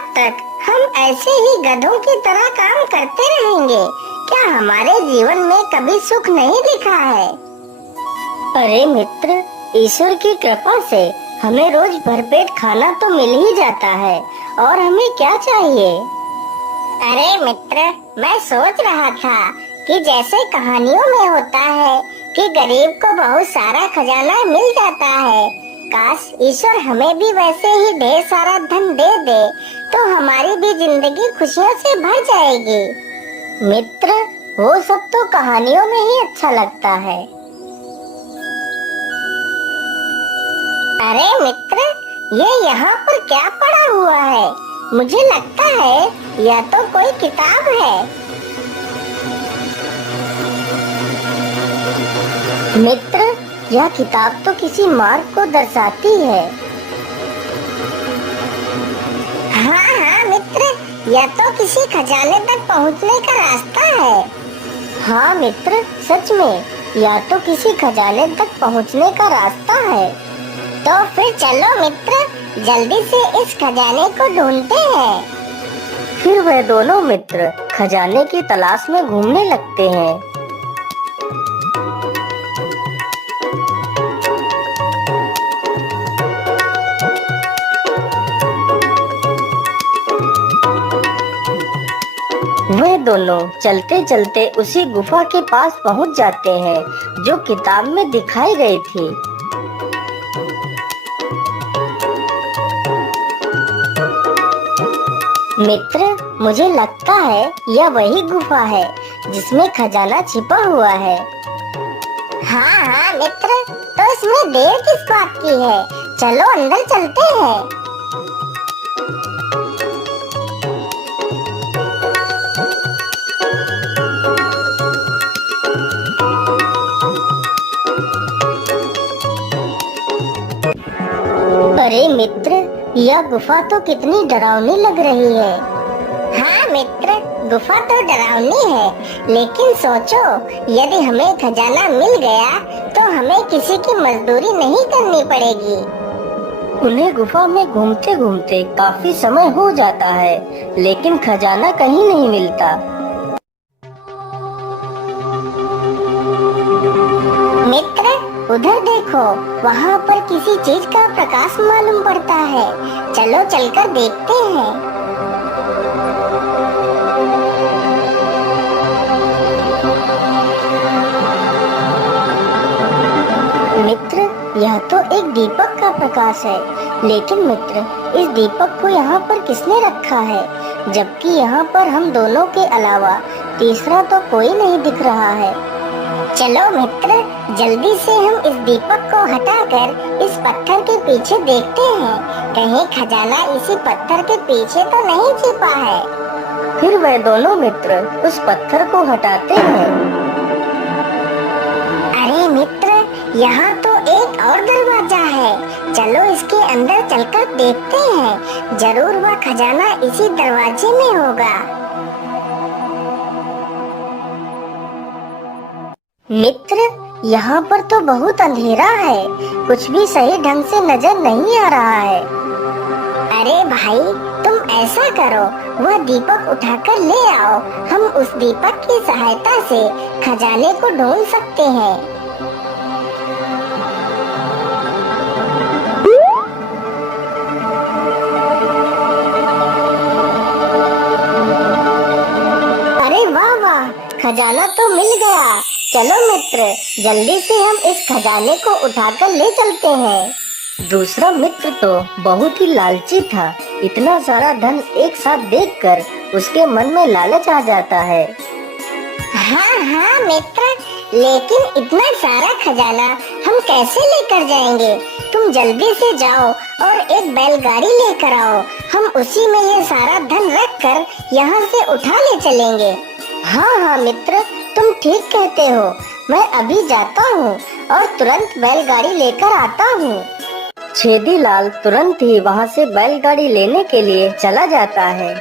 कब तक हम ऐसे ही गधों की तरह काम करते रहेंगे? क्या हमारे जीवन में कभी सुख नहीं दिखा है? अरे मित्र, ईश्वर की कृपा से हमें रोज भरपेट खाना तो मिल ही जाता है, और हमें क्या चाहिए? अरे मित्र, मैं सोच रहा था कि जैसे कहानियों में होता है कि गरीब को बहुत सारा खजाना मिल जाता है, काश ईश्वर हमें भी वैसे ही ढेर सारा धन दे दे तो हमारी भी जिंदगी खुशियों से भर जाएगी। मित्र, वो सब तो कहानियों में ही अच्छा लगता है। अरे मित्र, ये यहाँ पर क्या पड़ा हुआ है? मुझे लगता है यह तो कोई किताब है। मित्र, यह किताब तो किसी मार्ग को दर्शाती है। हाँ मित्र, यह तो किसी खजाने तक पहुँचने का रास्ता है। हाँ मित्र, सच में यह तो किसी खजाने तक पहुँचने का रास्ता है। तो फिर चलो मित्र, जल्दी से इस खजाने को ढूंढते हैं। फिर वह दोनों मित्र खजाने की तलाश में घूमने लगते हैं। वे दोनों चलते चलते उसी गुफा के पास पहुंच जाते हैं जो किताब में दिखाई गई थी। मित्र, मुझे लगता है यह वही गुफा है जिसमें खजाना छिपा हुआ है। हाँ मित्र, तो इसमें देर किस बात की है? चलो अंदर चलते हैं। अरे मित्र, यह गुफा तो कितनी डरावनी लग रही है। हाँ मित्र, गुफा तो डरावनी है, लेकिन सोचो यदि हमें खजाना मिल गया तो हमें किसी की मजदूरी नहीं करनी पड़ेगी। उन्हें गुफा में घूमते घूमते काफी समय हो जाता है, लेकिन खजाना कहीं नहीं मिलता। मित्र, उधर देखो, वहाँ पर किसी चीज का प्रकाश मालूम पड़ता है। चलो चलकर देखते हैं। मित्र, यह तो एक दीपक का प्रकाश है, लेकिन मित्र, इस दीपक को यहाँ पर किसने रखा है? जबकि यहाँ पर हम दोनों के अलावा तीसरा तो कोई नहीं दिख रहा है। चलो मित्र, जल्दी से हम इस दीपक को हटाकर इस पत्थर के पीछे देखते हैं, कहीं खजाना इसी पत्थर के पीछे तो नहीं छिपा है। फिर वह दोनों मित्र उस पत्थर को हटाते हैं। अरे मित्र, यहाँ तो एक और दरवाजा है। चलो इसके अंदर चलकर देखते हैं, जरूर वह खजाना इसी दरवाजे में होगा। मित्र, यहाँ पर तो बहुत अंधेरा है, कुछ भी सही ढंग से नजर नहीं आ रहा है। अरे भाई, तुम ऐसा करो, वह दीपक उठाकर ले आओ, हम उस दीपक की सहायता से खजाने को ढूंढ सकते हैं। अरे वाह वाह, खजाना तो मिल गया। चलो मित्र, जल्दी से हम इस खजाने को उठाकर ले चलते हैं। दूसरा मित्र तो बहुत ही लालची था। इतना सारा धन एक साथ देखकर उसके मन में लालच आ जाता है। हाँ मित्र, लेकिन इतना सारा खजाना हम कैसे लेकर जाएंगे? तुम जल्दी से जाओ और एक बैलगाड़ी लेकर आओ, हम उसी में ये सारा धन रखकर यहाँ से उठा ले चलेंगे। हाँ मित्र, तुम ठीक कहते हो। मैं अभी जाता हूँ और तुरंत बैलगाड़ी लेकर आता हूँ। छेदीलाल तुरंत ही वहाँ से बैलगाड़ी लेने के लिए चला जाता है।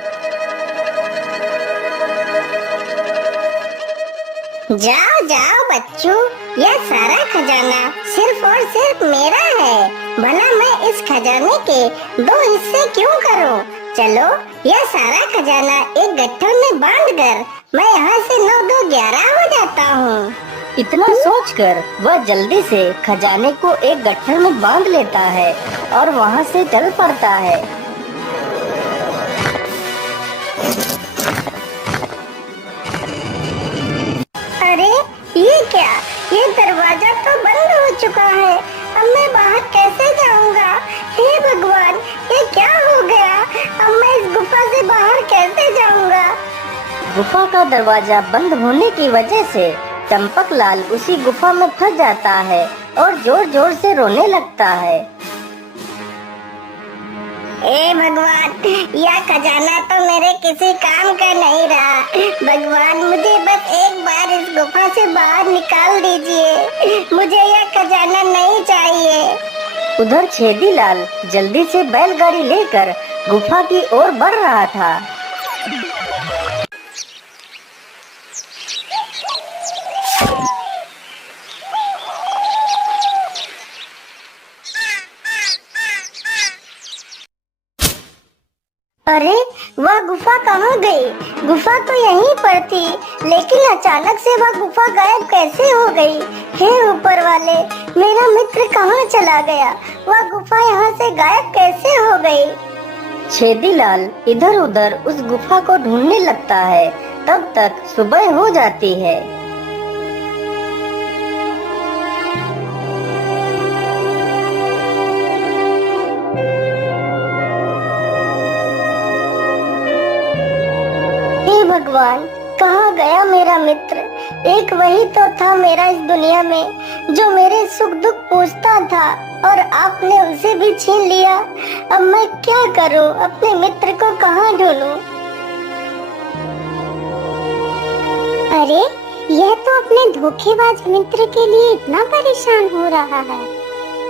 जाओ जाओ बच्चों, यह सारा खजाना सिर्फ और सिर्फ मेरा है। भला मैं इस खजाने के दो हिस्से क्यों करूं? चलो यह सारा खजाना एक गट्ठर में बांधकर मैं यहाँ से 9 2 11 हो जाता हूँ। इतना सोचकर वह जल्दी से खजाने को एक गट्ठर में बांध लेता है और वहाँ से चल पड़ता है। अरे ये क्या, ये दरवाजा तो बंद हो चुका है। अब मैं बाहर कैसे जाऊंगा? हे भगवान, ये क्या हो गया? अब मैं इस गुफा से बाहर कैसे जाऊंगा? गुफा का दरवाजा बंद होने की वजह से चंपकलाल उसी गुफा में फंस जाता है और जोर जोर से रोने लगता है। ए भगवान, यह खजाना तो मेरे किसी काम का नहीं रहा। भगवान, मुझे बस एक बार इस गुफा से बाहर निकाल दीजिए। मुझे यह खजाना नहीं चाहिए। उधर छेदीलाल जल्दी से बैलगाड़ी लेकर गुफा की ओर बढ़ रहा था। अरे वह गुफा कहाँ गई? गुफा तो यहीं पर थी, लेकिन अचानक से वह गुफा गायब कैसे हो गई? हे ऊपर वाले, मेरा मित्र कहाँ चला गया? वह गुफा यहाँ से गायब कैसे हो गई? छेदीलाल इधर उधर उस गुफा को ढूंढने लगता है। तब तक सुबह हो जाती है। भगवान, कहाँ गया मेरा मित्र? एक वही तो था मेरा इस दुनिया में, जो मेरे सुख दुख पूछता था, और आपने उसे भी छीन लिया। अब मैं क्या करूं? अपने मित्र को कहाँ ढूंढूं? अरे, यह तो अपने धोखेबाज मित्र के लिए इतना परेशान हो रहा है।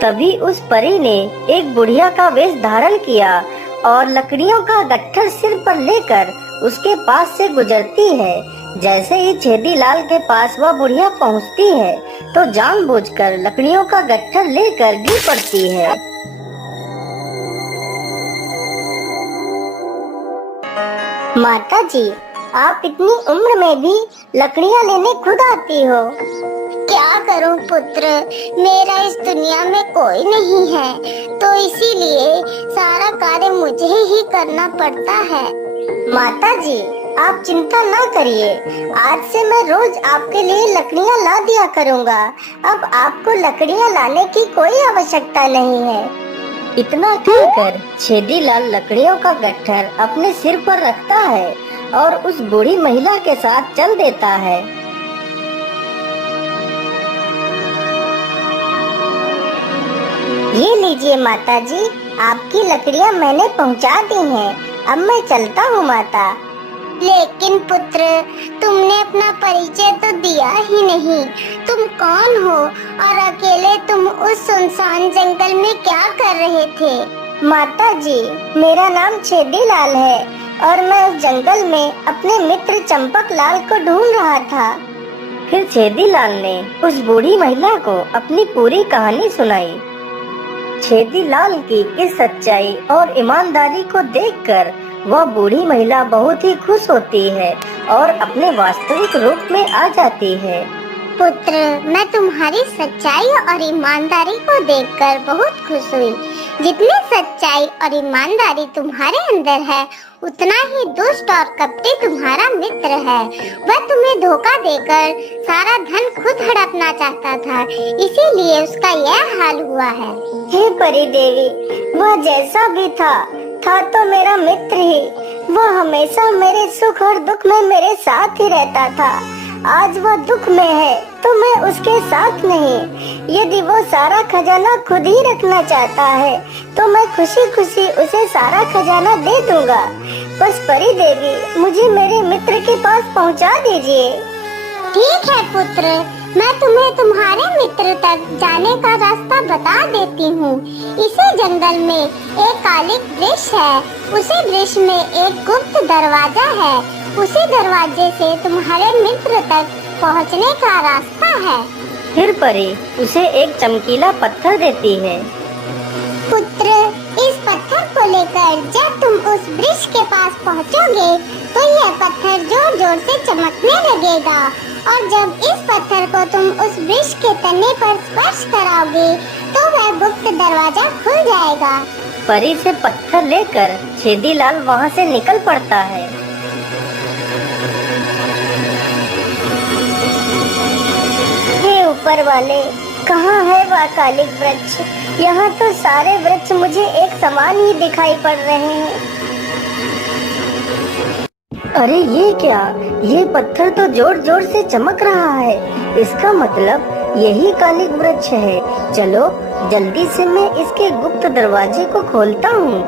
तभी उस परी ने एक बुढ़िया का वेश धारण किया और लकड़ियों का गट्ठर सिर पर लेकर उसके पास से गुजरती है। जैसे ही छेदीलाल के पास वह बुढ़िया पहुंचती है तो जानबूझकर लकड़ियों का गट्ठर लेकर गिर पड़ती है। माता जी, आप इतनी उम्र में भी लकड़ियाँ लेने खुद आती हो। क्या करूं पुत्र, मेरा इस दुनिया में कोई नहीं है, तो इसीलिए सारा कार्य मुझे ही करना पड़ता है। माता जी, आप चिंता ना करिए, आज से मैं रोज आपके लिए लकड़ियाँ ला दिया करूँगा। अब आपको लकड़ियाँ लाने की कोई आवश्यकता नहीं है। इतना कहकर छेदीलाल लकड़ियों का गट्ठर अपने सिर पर रखता है और उस बूढ़ी महिला के साथ चल देता है। ये लीजिए माता जी, आपकी लकड़ियाँ मैंने पहुँचा दी हैं। अब मैं चलता हूँ माता। लेकिन पुत्र, तुमने अपना परिचय तो दिया ही नहीं। तुम कौन हो और अकेले तुम उस सुनसान जंगल में क्या कर रहे थे? माता जी, मेरा नाम छेदीलाल है और मैं उस जंगल में अपने मित्र चंपकलाल को ढूंढ रहा था। फिर छेदीलाल ने उस बूढ़ी महिला को अपनी पूरी कहानी सुनाई। छेदीलाल की इस सच्चाई और ईमानदारी को देखकर वह बूढ़ी महिला बहुत ही खुश होती है और अपने वास्तविक रूप में आ जाती है। पुत्र, मैं तुम्हारी सच्चाई और ईमानदारी को देखकर बहुत खुश हुई। जितनी सच्चाई और ईमानदारी तुम्हारे अंदर है, उतना ही दुष्ट और कपटी तुम्हारा मित्र है। वह तुम्हें धोखा देकर सारा धन खुद हड़पना चाहता था, इसीलिए उसका यह हाल हुआ है। हे परी देवी, वह जैसा भी था तो मेरा मित्र ही। वह हमेशा मेरे सुख और दुख में मेरे साथ ही रहता था। आज वह दुख में है तो मैं उसके साथ नहीं। यदि वो सारा खजाना खुद ही रखना चाहता है तो मैं खुशी खुशी उसे सारा खजाना दे दूंगा। बस परी देवी, मुझे मेरे मित्र के पास पहुंचा दीजिए। ठीक है पुत्र, मैं तुम्हें तुम्हारे मित्र तक जाने का रास्ता बता देती हूँ। इसी जंगल में एक कालिक वृक्ष है। उसी वृक्ष में एक गुप्त दरवाजा है। उसी दरवाजे से तुम्हारे मित्र तक पहुँचने का रास्ता है। फिर परी उसे एक चमकीला पत्थर देती है। पुत्र, इस पत्थर पत्थर को लेकर जब तुम उस वृक्ष के पास पहुंचोगे तो यह पत्थर जोर जोर से चमकने लगेगा और जब इस पत्थर को तुम उस वृक्ष के तने पर स्पर्श कराओगे तो वह गुप्त दरवाजा खुल जाएगा। परी से पत्थर लेकर छेदीलाल वहाँ से निकल पड़ता है। हे ऊपर वाले, कहाँ है वह कालिक वृक्ष? यहाँ तो सारे वृक्ष मुझे एक समान ही दिखाई पड़ रहे हैं। अरे ये क्या, ये पत्थर तो जोर जोर से चमक रहा है। इसका मतलब यही कालिक वृक्ष है। चलो जल्दी से मैं इसके गुप्त दरवाजे को खोलता हूँ।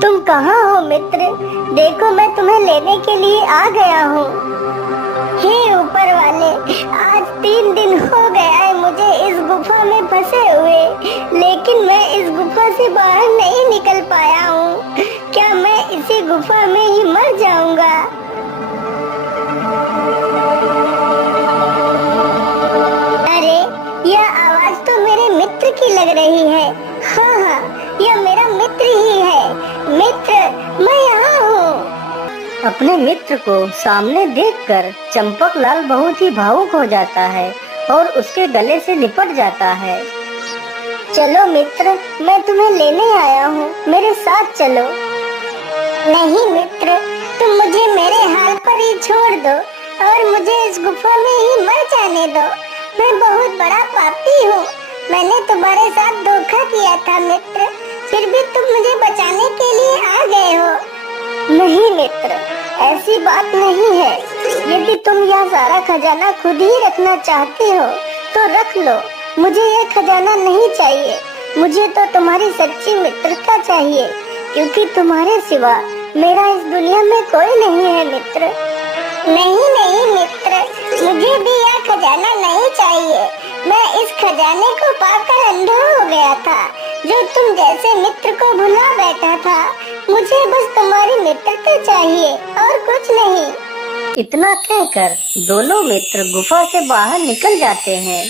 तुम कहाँ हो मित्र? देखो मैं तुम्हें लेने के लिए आ गया हूँ। हे ऊपर वाले, आज 3 दिन हो गया है मुझे इस गुफा में फंसे हुए, लेकिन मैं इस गुफा से बाहर नहीं निकल पाया हूँ। क्या मैं इसी गुफा में ही मर जाऊंगा? अरे यह आवाज तो मेरे मित्र की लग रही है। हाँ, यह मेरा मित्र ही है। मित्र, मैं यहाँ हूँ। अपने मित्र को सामने देखकर चंपकलाल बहुत ही भावुक हो जाता है और उसके गले से लिपट जाता है। चलो मित्र, मैं तुम्हें लेने आया हूँ, मेरे साथ चलो। नहीं मित्र, तुम मुझे मेरे हाल पर ही छोड़ दो और मुझे इस गुफा में ही मर जाने दो। मैं बहुत बड़ा पापी हूँ। मैंने तुम्हारे साथ धोखा किया था मित्र, फिर भी तुम मुझे बचाने के लिए आ गए हो। नहीं मित्र, ऐसी बात नहीं है। यदि तुम यह सारा खजाना खुद ही रखना चाहते हो तो रख लो। मुझे यह खजाना नहीं चाहिए। मुझे तो तुम्हारी सच्ची मित्रता चाहिए, क्योंकि तुम्हारे सिवा मेरा इस दुनिया में कोई नहीं है मित्र। नहीं नहीं मित्र, मुझे भी यह खजाना नहीं चाहिए। मैं इस खजाने को पाकर अंधा हो गया था, जो तुम जैसे मित्र को भुला बैठा था। मुझे बस तुम्हारी मित्रता चाहिए और कुछ नहीं। इतना कहकर दोनों मित्र गुफा से बाहर निकल जाते हैं।